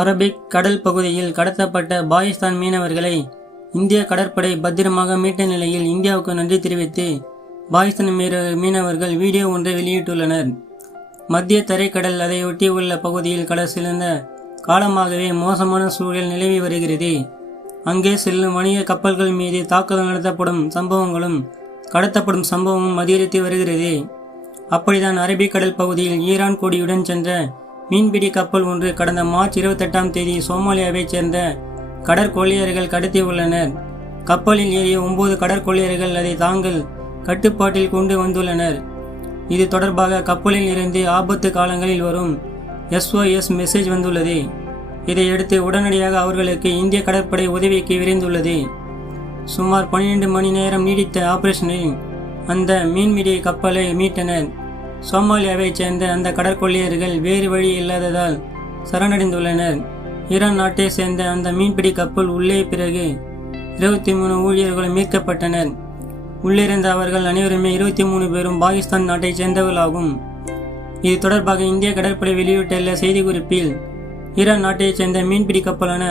Arabic கடல் பகுதியில் கடத்தப்பட்ட பாகிஸ்தான் மீனவர்களை இந்திய கடற்படை பத்திரமாக மீட்ட நிலையில் இந்தியாவுக்கு நன்றி தெரிவித்து பாகிஸ்தான் மீனவர்கள் வீடியோ ஒன்றை வெளியிட்டுள்ளனர். மத்திய தரைக்கடல் அதையொட்டியுள்ள பகுதியில் கடல் சிறந்த காலமாகவே மோசமான சூழல் நிலவி வருகிறது. அங்கே செல்லும் வணிக கப்பல்கள் மீது தாக்குதல் நடத்தப்படும் சம்பவங்களும் கடத்தப்படும் சம்பவமும் அதிகரித்து வருகிறது. அப்படித்தான் அரபிக்கடல் பகுதியில் ஈரான் கொடியுடன் சென்ற மீன்பிடி கப்பல் ஒன்று கடந்த மார்ச் 28ஆம் தேதி சோமாலியாவைச் சேர்ந்த கடற்கொள்ளையர்கள் கடத்தியுள்ளனர். கப்பலில் ஏறிய 9 கடற்கொள்ளையர்கள் அதை தாங்கள் கட்டுப்பாட்டில் கொண்டு வந்துள்ளனர். இது தொடர்பாக கப்பலில் இருந்து ஆபத்து காலங்களில் வரும் SOS மெசேஜ் வந்துள்ளது. இதையடுத்து உடனடியாக அவர்களுக்கு இந்திய கடற்படை உதவிக்கு விரைந்துள்ளது. சுமார் 12 மணி நேரம் நீடித்த ஆபரேஷனில் அந்த மீன்பிடி கப்பலை மீட்டனர். சோமாலியாவைச் சேர்ந்த அந்த கடற்கொள்ளையர்கள் வேறு வழி இல்லாததால் சரணடைந்துள்ளனர். ஈரான் நாட்டை சேர்ந்த அந்த மீன்பிடி கப்பல் உள்ளே பிறகு 23 ஊழியர்களும் மீட்கப்பட்டனர். உள்ளிருந்த அவர்கள் அனைவருமே 23 பேரும் பாகிஸ்தான் நாட்டைச் சேர்ந்தவர்களாகும். இது தொடர்பாக இந்திய கடற்படை வெளியிட்டுள்ள செய்திக்குறிப்பில் ஈரான் நாட்டைச் சேர்ந்த மீன்பிடி கப்பலான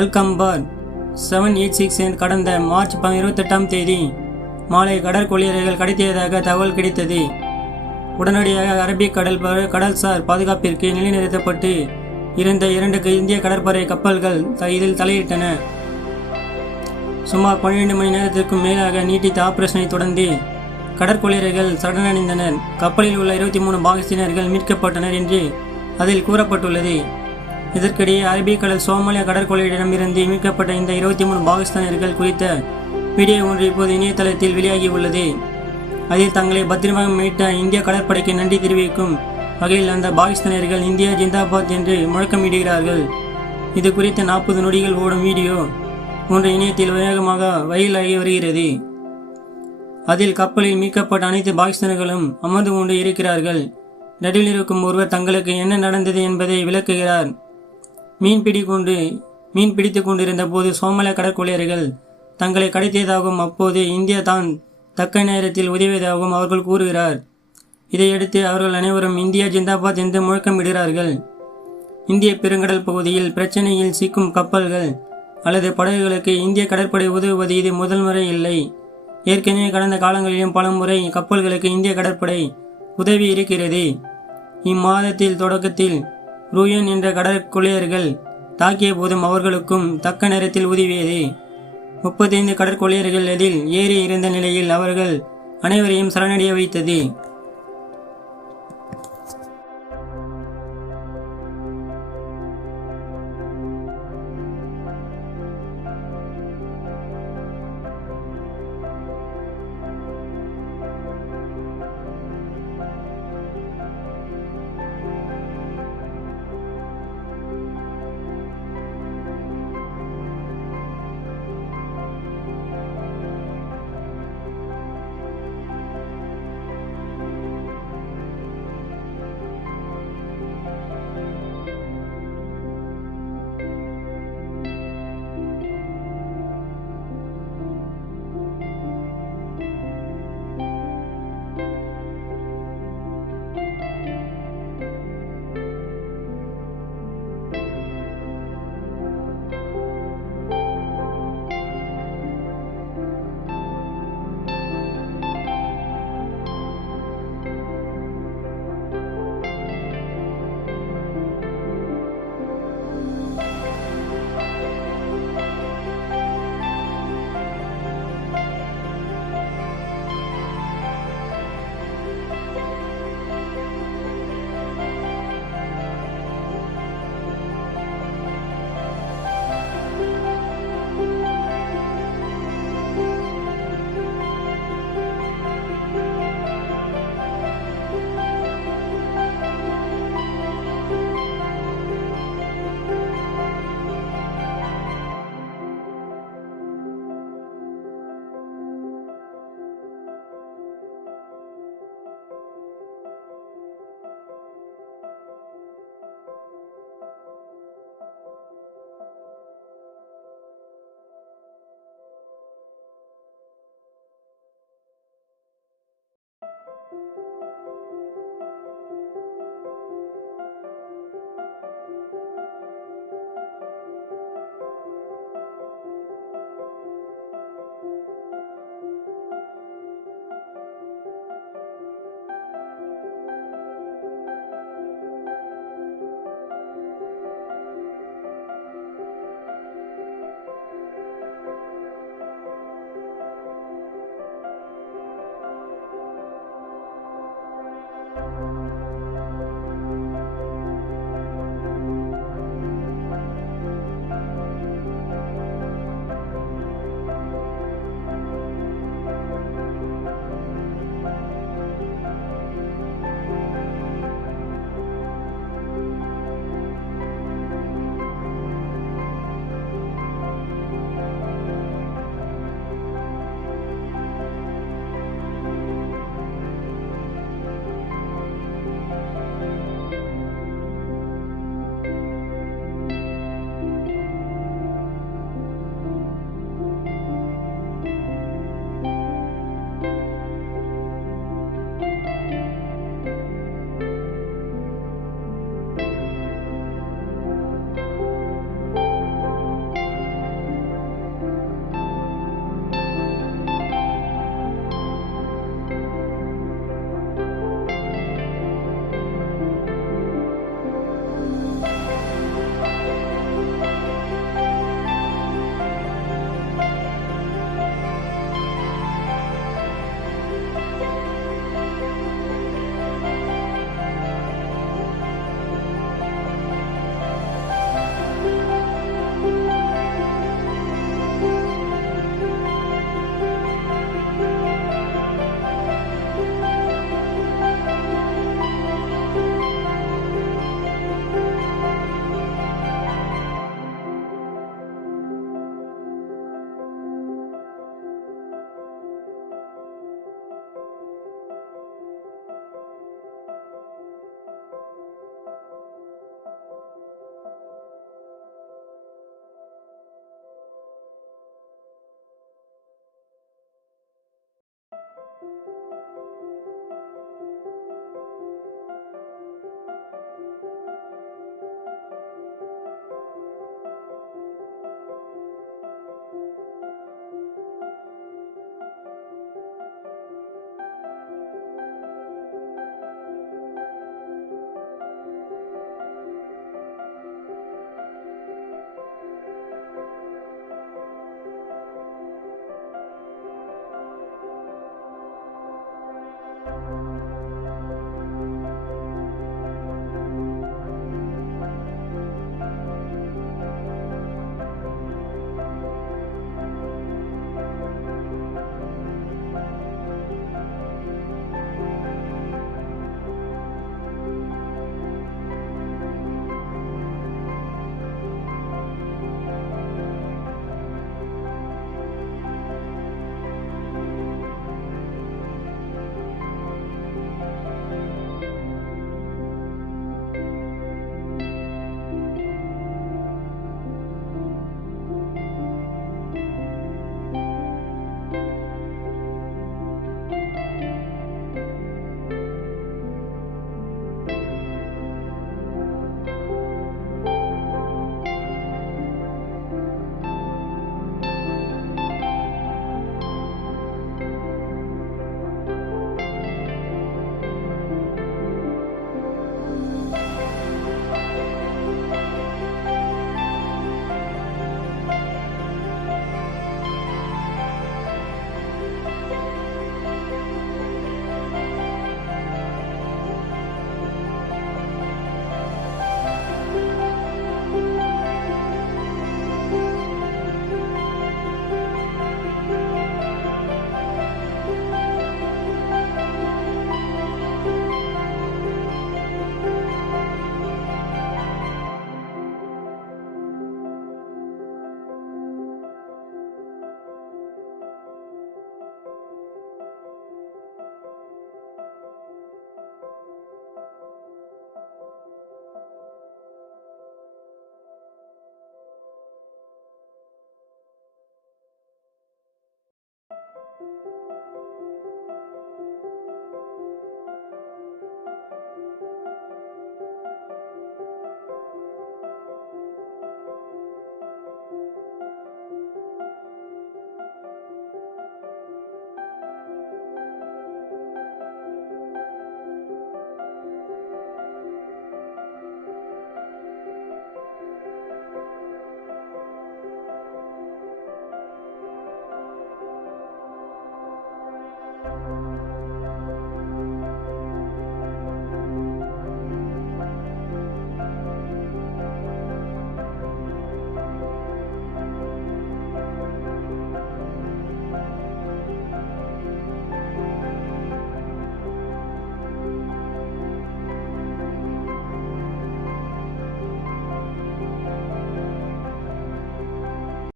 அல்கம்பார் 786 கடந்த மார்ச் 28ஆம் தேதி மாலை கடற்கொள்ளையர்கள் கடத்தியதாக தகவல் கிடைத்தது. உடனடியாக அரபிக் கடல்சார் பாதுகாப்பிற்கு நிலைநிறுத்தப்பட்டு இருந்த 2 இந்திய கடற்படை கப்பல்கள் இதில் தலையிட்டன. சுமார் 12 மணி நேரத்திற்கும் மேலாக நீட்டித்த ஆபரேஷனை தொடர்ந்து கடற்கொள்ளையர்கள் சரணடைந்தனர். கப்பலில் உள்ள 23 பாகிஸ்தானியர்கள் மீட்கப்பட்டனர் என்று அதில் கூறப்பட்டுள்ளது. இதற்கிடையே அரபிக்கடல் சோமாலியா கடற்கொள்ளையிடமிருந்து மீட்கப்பட்ட இந்த 23 பாகிஸ்தானியர்கள் குறித்த வீடியோ ஒன்று இப்போது இணையதளத்தில் வெளியாகியுள்ளது. அதில் தங்களை பத்திரமாக மீட்ட இந்திய கடற்படைக்கு நன்றி தெரிவிக்கும் வகையில் அந்த பாகிஸ்தானியர்கள் இந்தியா ஜிந்தாபாத் என்று முழக்கமிடுகிறார்கள். இது குறித்த 40 நொடிகள் ஓடும் வீடியோ ஒன்று இணையத்தில் வேகமாக வைரலாகி வருகிறது. அதில் கப்பலில் மீட்கப்பட்ட அனைத்து பாகிஸ்தானியர்களும் அமர்ந்து கொண்டு இருக்கிறார்கள். நடுவில் இருக்கும் ஒருவர் தங்களுக்கு என்ன நடந்தது என்பதை விளக்குகிறார். மீன் பிடித்து கொண்டிருந்த போது சோமாலியா கடற்கொள்ளையர்கள் தங்களை கடத்தியதாகவும் அப்போது இந்தியா தான் தக்க நேரத்தில் உதவியதாகவும் அவர்கள் கூறுகிறார். இதையடுத்து அவர்கள் அனைவரும் இந்தியா ஜிந்தாபாத் என்று முழக்கமிடுகிறார்கள். இந்திய பெருங்கடல் பகுதியில் பிரச்சனையில் சிக்கும் கப்பல்கள் அல்லது படகுகளுக்கு இந்திய கடற்படை உதவுவது இது முதல் முறை இல்லை. ஏற்கனவே கடந்த காலங்களிலும் பல முறை கப்பல்களுக்கு இந்திய கடற்படை உதவி இருக்கிறது. இம்மாதத்தில் தொடக்கத்தில் ரூயன் என்ற கடற்கொள்ளையர்கள் தாக்கிய போதும் அவர்களுக்கும் தக்க நேரத்தில் உதவியது. 35 கடற்கொள்ளையர்கள் அதில் ஏறி இருந்த நிலையில் அவர்கள் அனைவரையும் சரணடைய வைத்தது.